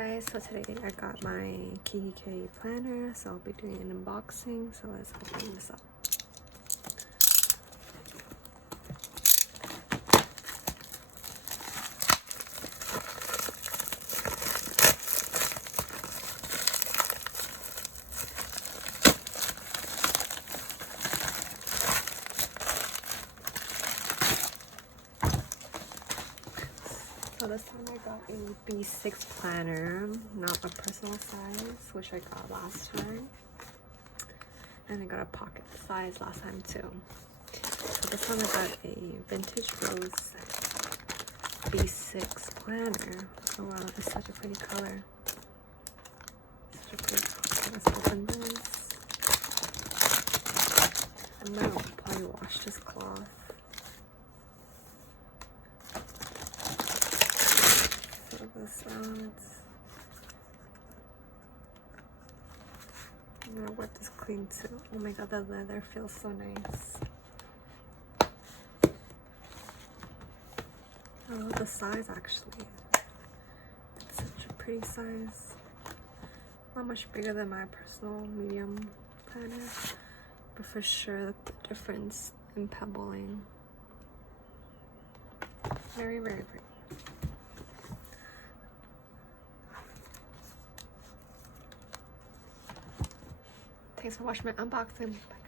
guys, so today I got my Kikki K Planner, so I'll be doing an unboxing, so let's open this up. So this time I got a B6 planner, not a personal size, which I got last time. And I got a pocket size last time too. So this one I got a vintage rose B6 planner. Oh wow, it's such a pretty color. Such a pretty color. Let's open this. I'm gonna probably wash this cloth. This out. I'm gonna wipe this clean too. Oh my god, the leather feels so nice. I love the size actually. It's such a pretty size. Not much bigger than my personal medium planner, but for sure the difference in pebbling. Very, very pretty. Thanks for watching my unboxing. Bye.